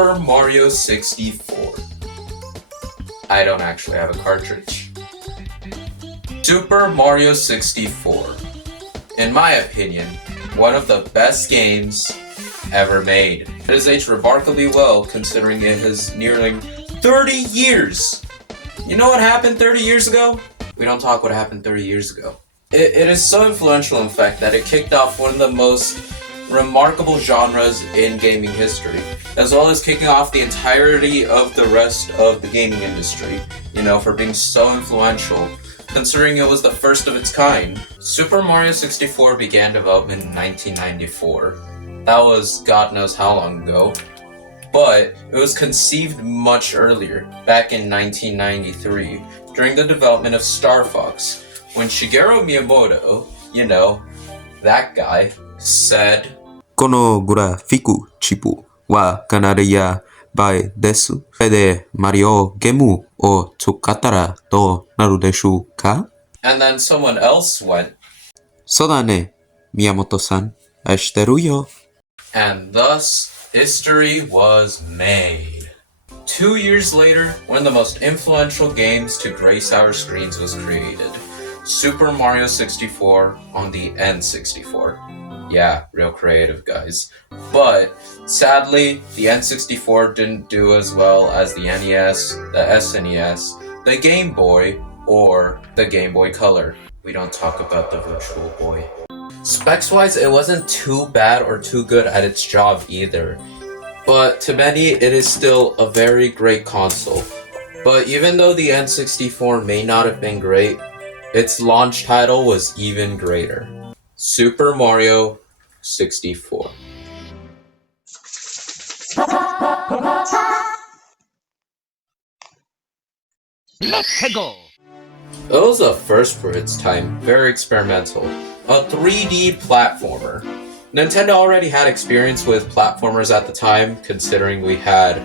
Super Mario 64. I don't actually have a cartridge. Super Mario 64. In my opinion, one of the best games ever made. It has aged remarkably well considering it has nearing 30 years. You know what happened 30 years ago? We don't talk what happened 30 years ago. It is so influential, in fact, that it kicked off one of the most remarkable genres in gaming history, as well as kicking off the entirety of the rest of the gaming industry, for being so influential, considering it was the first of its kind. Super Mario 64 began development in 1994. That was God knows how long ago, but it was conceived much earlier, back in 1993, during the development of Star Fox, when Shigeru Miyamoto, that guy, said, このグラフィックチップはかなりやばいです。それでマリオゲームを使ったらどうなるでしょうか? And then someone else went, そうだね、宮本さん、愛してるよ。 And thus, history was made. 2 years later, one of the most influential games to grace our screens was created. Super Mario 64 on the N64. Yeah, real creative, guys. But, sadly, the N64 didn't do as well as the NES, the SNES, the Game Boy, or the Game Boy Color. We don't talk about the Virtual Boy. Specs-wise, it wasn't too bad or too good at its job either. But to many, it is still a very great console. But even though the N64 may not have been great, its launch title was even greater. Super Mario 64. Let's go! It was a first for its time, very experimental. A 3D platformer. Nintendo already had experience with platformers at the time, considering we had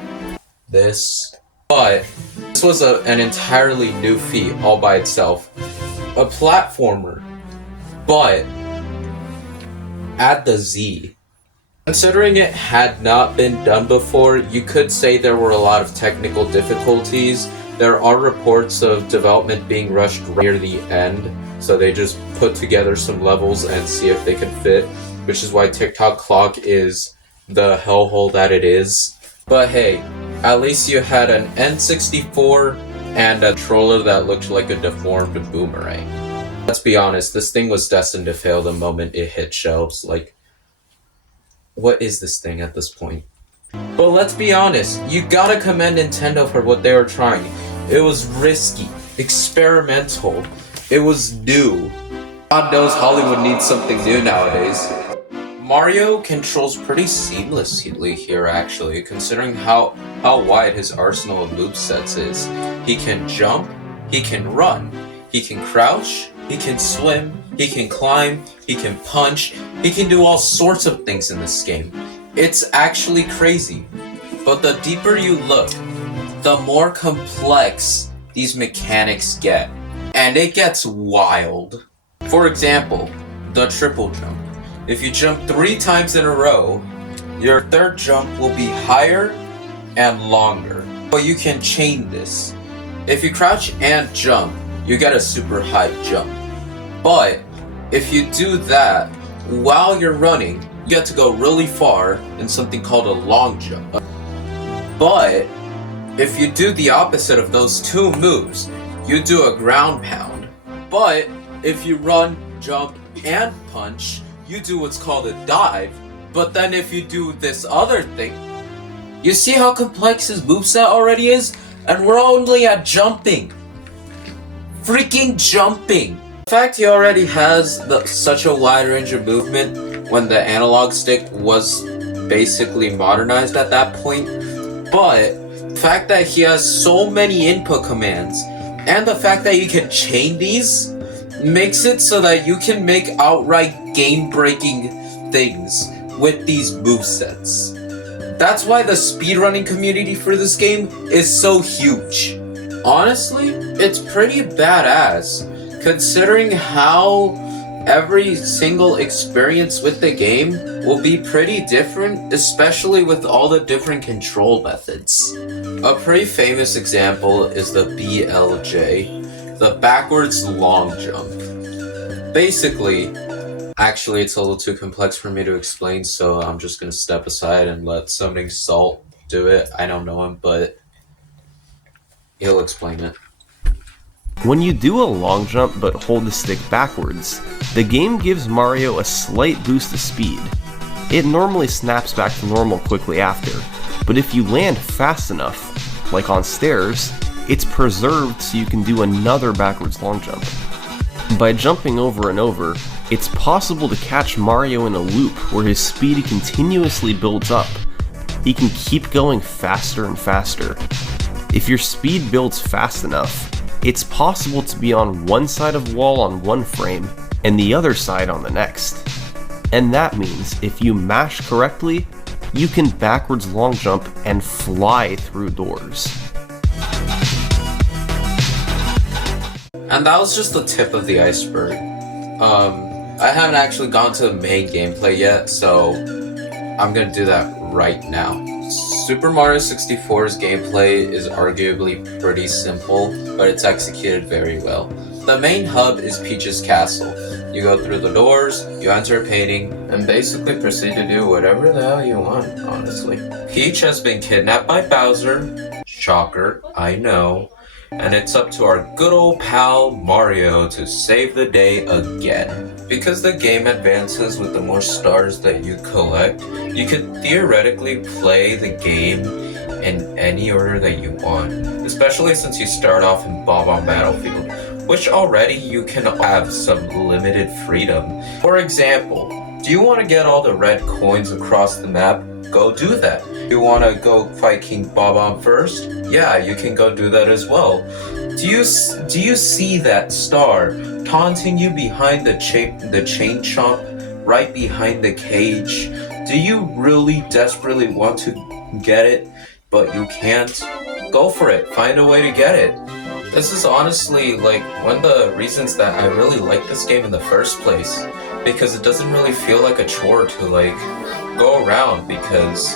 this. But this was an entirely new feat all by itself. A platformer, but at the Z. Considering it had not been done before, you could say there were a lot of technical difficulties. There are reports of development being rushed near the end, so they just put together some levels and see if they could fit, which is why TikTok Clock is the hellhole that it is. But hey, at least you had an N64 and a controller that looked like a deformed boomerang. Let's be honest, this thing was destined to fail the moment it hit shelves. What is this thing at this point? But let's be honest, you gotta commend Nintendo for what they were trying. It was risky, experimental, it was new. God knows Hollywood needs something new nowadays. Mario controls pretty seamlessly here actually, considering how wide his arsenal of movesets is. He can jump, he can run, he can crouch, he can swim, he can climb, he can punch, he can do all sorts of things in this game. It's actually crazy. But the deeper you look, the more complex these mechanics get. And it gets wild. For example, the triple jump. If you jump 3 times in a row, your third jump will be higher and longer. But you can chain this. If you crouch and jump, you get a super high jump. But if you do that while you're running, you get to go really far in something called a long jump. But if you do the opposite of those 2 moves, you do a ground pound. But if you run, jump, and punch, you do what's called a dive. But then if you do this other thing, you see how complex his moveset already is? And we're only at jumping. Freaking jumping! In fact, he already has such a wide range of movement when the analog stick was basically modernized at that point. But the fact that he has so many input commands and the fact that you can chain these makes it so that you can make outright game-breaking things with these movesets. That's why the speedrunning community for this game is so huge. Honestly, it's pretty badass, considering how every single experience with the game will be pretty different, especially with all the different control methods. A pretty famous example is the BLJ, the backwards long jump. Basically, actually it's a little too complex for me to explain, so I'm just gonna step aside and let Summoning Salt do it. I don't know him, but he'll explain it. When you do a long jump but hold the stick backwards, the game gives Mario a slight boost of speed. It normally snaps back to normal quickly after, but if you land fast enough, like on stairs, it's preserved so you can do another backwards long jump. By jumping over and over, it's possible to catch Mario in a loop where his speed continuously builds up. He can keep going faster and faster. If your speed builds fast enough, it's possible to be on one side of wall on one frame and the other side on the next. And that means if you mash correctly, you can backwards long jump and fly through doors. And that was just the tip of the iceberg. I haven't actually gone to the main gameplay yet, so I'm gonna do that right now. Super Mario 64's gameplay is arguably pretty simple, but it's executed very well. The main hub is Peach's castle. You go through the doors, you enter a painting, and basically proceed to do whatever the hell you want, honestly. Peach has been kidnapped by Bowser. Shocker, I know. And it's up to our good old pal Mario to save the day again. Because the game advances with the more stars that you collect, you could theoretically play the game in any order that you want. Especially since you start off in Bob-omb Battlefield, which already you can have some limited freedom. For example, do you want to get all the red coins across the map? Go do that. You want to go fight King Bob-omb first? Yeah, you can go do that as well. Do you see that star taunting you behind the chain chomp, right behind the cage? Do you really desperately want to get it, but you can't? Go for it. Find a way to get it. This is honestly like one of the reasons that I really like this game in the first place, because it doesn't really feel like a chore to like go around, because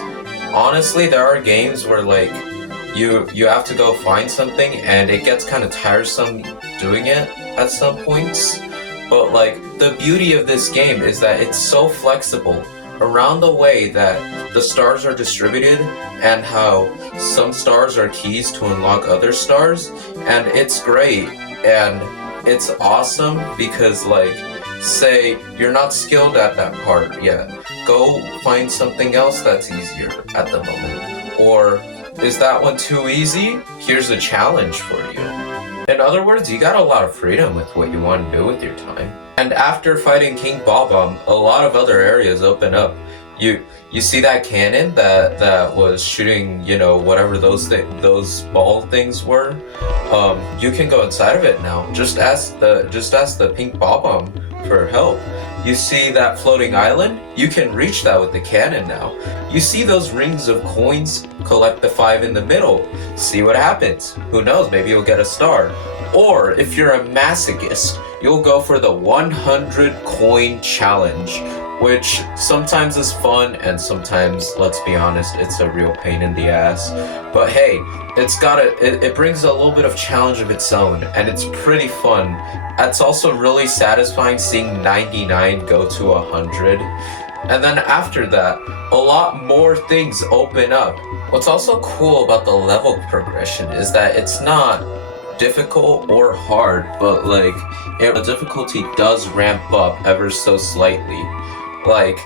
honestly there are games where like you have to go find something and it gets kind of tiresome doing it at some points. But like the beauty of this game is that it's so flexible around the way that the stars are distributed and how some stars are keys to unlock other stars, and it's great and it's awesome because like say you're not skilled at that part yet, go find something else that's easier at the moment. Or is that one too easy? Here's a challenge for you. In other words, you got a lot of freedom with what you want to do with your time. And after fighting King Bob-omb, a lot of other areas open up. You see that cannon that was shooting, you know, whatever those ball things were. You can go inside of it now. Just ask the Pink Bob-omb for help. You see that floating island? You can reach that with the cannon now. You see those rings of coins? Collect the 5 in the middle. See what happens. Who knows, maybe you'll get a star. Or if you're a masochist, you'll go for the 100 coin challenge, which sometimes is fun and sometimes, let's be honest, it's a real pain in the ass. But hey, it brings a little bit of challenge of its own, and it's pretty fun. It's also really satisfying seeing 99 go to 100. And then after that, a lot more things open up. What's also cool about the level progression is that it's not difficult or hard, but like the difficulty does ramp up ever so slightly. Like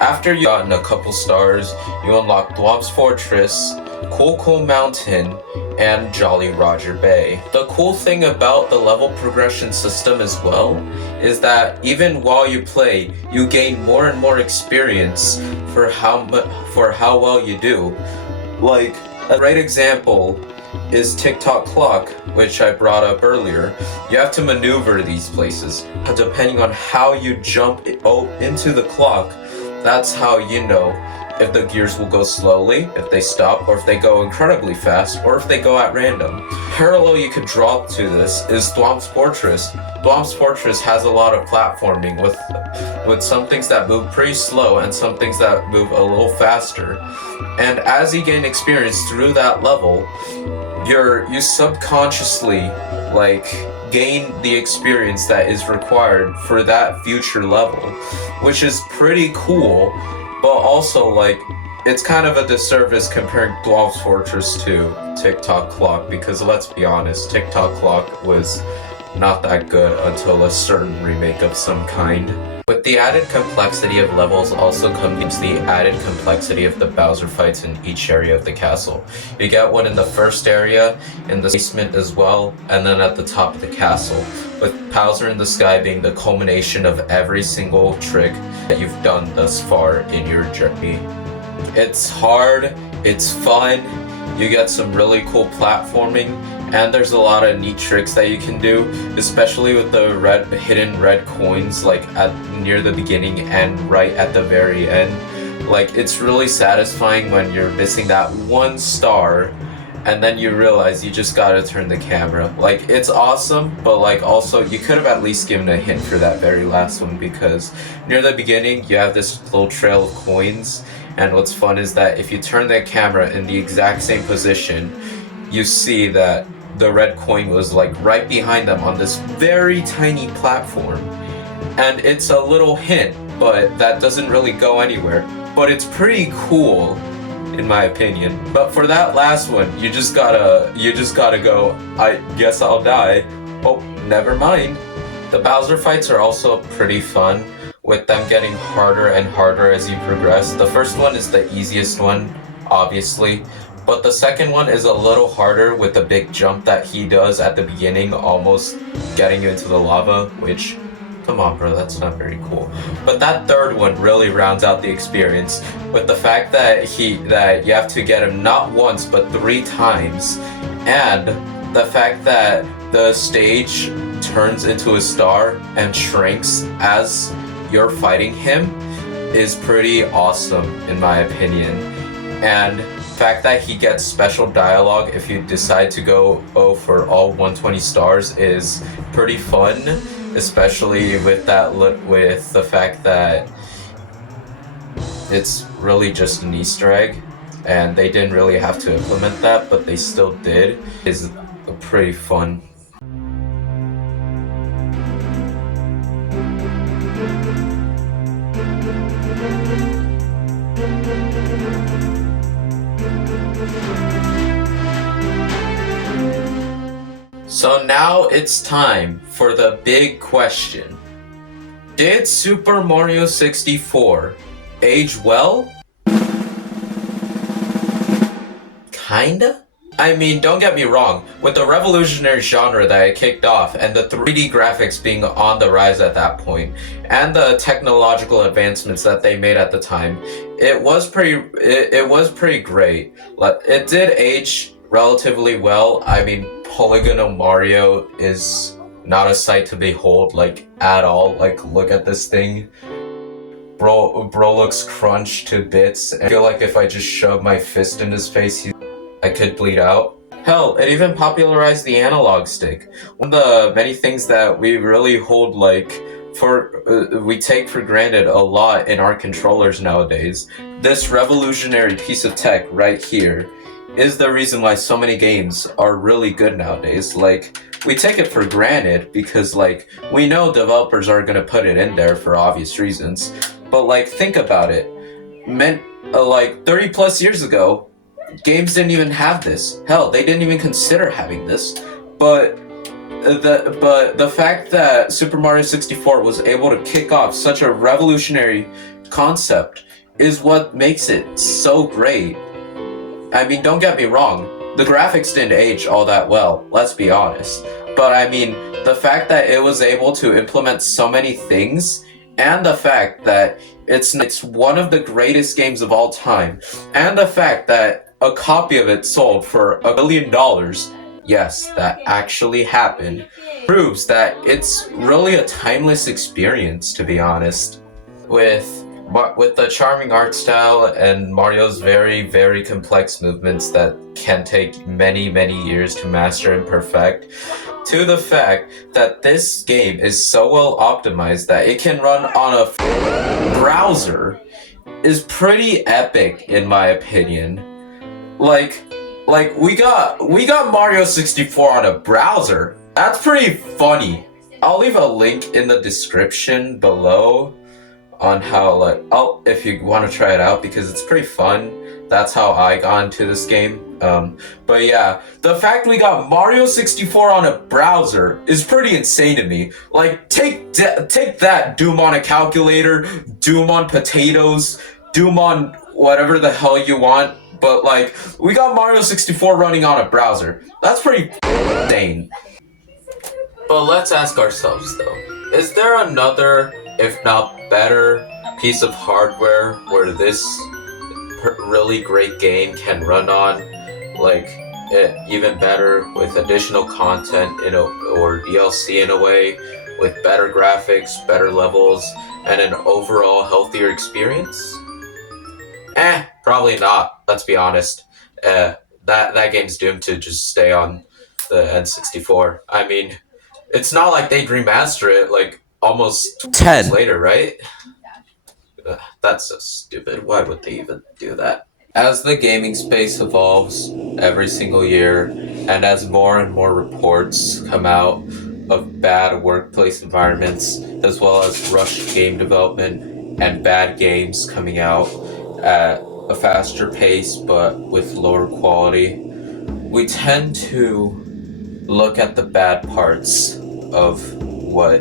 after you've gotten a couple stars, you unlock Thwomp's Fortress, Cool Mountain, and Jolly Roger Bay. The cool thing about the level progression system as well is that even while you play, you gain more and more experience for how well you do. Like a great example is Tick-Tock Clock, which I brought up earlier. You have to maneuver these places. Depending on how you jump into the clock, that's how you know if the gears will go slowly, if they stop, or if they go incredibly fast, or if they go at random. parallel you could draw to this is Thwomp's Fortress. Thwomp's Fortress has a lot of platforming with some things that move pretty slow and some things that move a little faster. And as you gain experience through that level, you subconsciously like gain the experience that is required for that future level, which is pretty cool, but also like it's kind of a disservice comparing Thwomp's Fortress to Tick-Tock Clock, because let's be honest, Tick-Tock Clock was not that good until a certain remake of some kind. With the added complexity of levels also comes the added complexity of the Bowser fights in each area of the castle. You get one in the first area, in the basement as well, and then at the top of the castle, with Bowser in the Sky being the culmination of every single trick that you've done thus far in your journey. It's hard, it's fun, you get some really cool platforming, and there's a lot of neat tricks that you can do, especially with the hidden red coins like near the beginning and right at the very end. Like, it's really satisfying when you're missing that one star and then you realize you just gotta turn the camera. Like, it's awesome, but like also you could have at least given a hint for that very last one, because near the beginning you have this little trail of coins, and what's fun is that if you turn the camera in the exact same position, you see that the red coin was like right behind them on this very tiny platform. And it's a little hint, but that doesn't really go anywhere. But it's pretty cool, in my opinion. But for that last one, you just gotta go, I guess I'll die. Oh, never mind. The Bowser fights are also pretty fun, with them getting harder and harder as you progress. The first one is the easiest one, obviously, but the second one is a little harder with the big jump that he does at the beginning, almost getting you into the lava, which, come on bro, that's not very cool. But that third one really rounds out the experience, with the fact that you have to get him not once but 3 times, and the fact that the stage turns into a star and shrinks as you're fighting him is pretty awesome in my opinion. And the fact that he gets special dialogue if you decide to go for all 120 stars is pretty fun, especially with the fact that it's really just an Easter egg and they didn't really have to implement that, but they still did. Is pretty fun. So now it's time for the big question. Did Super Mario 64 age well? Kinda? I mean, don't get me wrong, with the revolutionary genre that it kicked off and the 3D graphics being on the rise at that point, and the technological advancements that they made at the time, it was pretty great. It did age relatively well. I mean, polygonal Mario is not a sight to behold, like, at all. Like, look at this thing. Bro looks crunched to bits, and I feel like if I just shove my fist in his face, I could bleed out. Hell, it even popularized the analog stick. One of the many things that we really hold we take for granted a lot in our controllers nowadays. This revolutionary piece of tech right here is the reason why so many games are really good nowadays. Like, we take it for granted because, like, we know developers are gonna put it in there for obvious reasons. But, like, think about it. Like, 30 plus years ago, games didn't even have this. Hell, they didn't even consider having this. But the fact that Super Mario 64 was able to kick off such a revolutionary concept is what makes it so great. I mean, don't get me wrong, the graphics didn't age all that well, let's be honest. But I mean, the fact that it was able to implement so many things, and the fact that it's one of the greatest games of all time, and the fact that a copy of it sold for $1 billion, yes, that actually happened, proves that it's really a timeless experience, to be honest. With but with the charming art style and Mario's very, very complex movements that can take many, many years to master and perfect, to the fact that this game is so well optimized that it can run on a browser is pretty epic in my opinion. Like we got Mario 64 on a browser. That's pretty funny. I'll leave a link in the description below on how if you want to try it out because it's pretty fun. That's how I got into this game. But yeah, the fact we got Mario 64 on a browser is pretty insane to me. Like, take that, Doom on a calculator, Doom on potatoes, Doom on whatever the hell you want. But like, we got Mario 64 running on a browser. That's pretty insane. But let's ask ourselves though, is there another, if not better, piece of hardware where this really great game can run on, like even better with additional content or DLC in a way, with better graphics, better levels, and an overall healthier experience? Probably not. Let's be honest. That game's doomed to just stay on the N64. I mean, it's not like they'd remaster it like almost 10 years later, right? That's so stupid. Why would they even do that? As the gaming space evolves every single year, and as more and more reports come out of bad workplace environments, as well as rushed game development and bad games coming out at a faster pace but with lower quality, we tend to look at the bad parts of what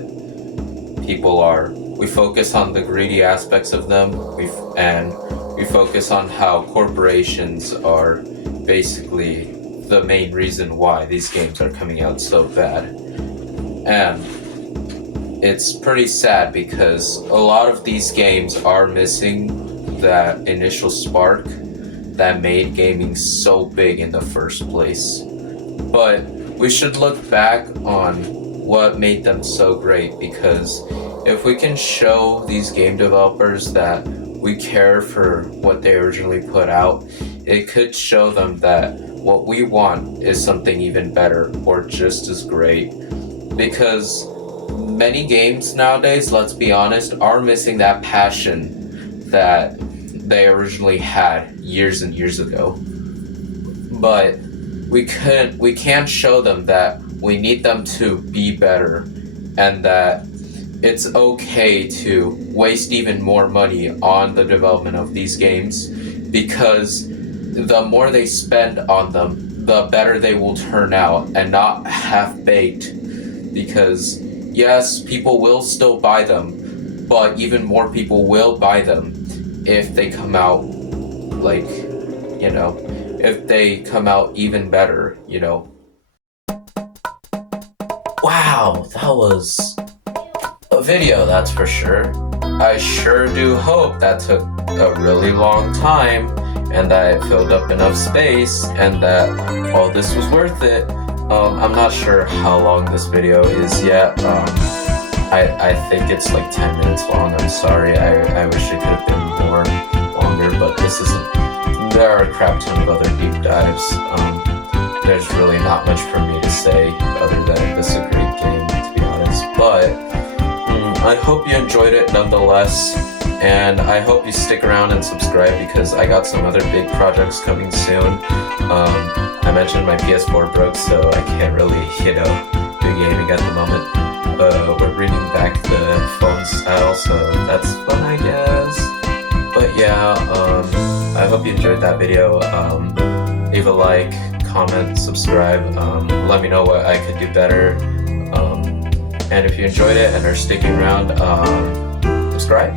people are. We focus on the greedy aspects of them, we focus on how corporations are basically the main reason why these games are coming out so bad. And it's pretty sad because a lot of these games are missing that initial spark that made gaming so big in the first place. But we should look back on what made them so great, because if we can show these game developers that we care for what they originally put out, it could show them that what we want is something even better or just as great. Because many games nowadays, let's be honest, are missing that passion that they originally had years and years ago. But we can show them that we need them to be better, and that it's okay to waste even more money on the development of these games, because the more they spend on them, the better they will turn out and not half-baked. Because yes, people will still buy them, but even more people will buy them if they come out if they come out even better, Wow, that was a video, that's for sure. I sure do hope that took a really long time and that it filled up enough space and that all this was worth it. I'm not sure how long this video is yet. I think it's like 10 minutes long. I'm sorry. I wish it could have been more longer, but there are a crap ton of other deep dives. There's really not much for me to say other than this is a great game, to be honest. But I hope you enjoyed it nonetheless, and I hope you stick around and subscribe because I got some other big projects coming soon. I mentioned my PS4 broke, so I can't really, do gaming at the moment. We're bringing back the phone style, so that's fun, I guess. But yeah, I hope you enjoyed that video. Leave a like, comment, subscribe. Let me know what I could do better. And if you enjoyed it and are sticking around, subscribe.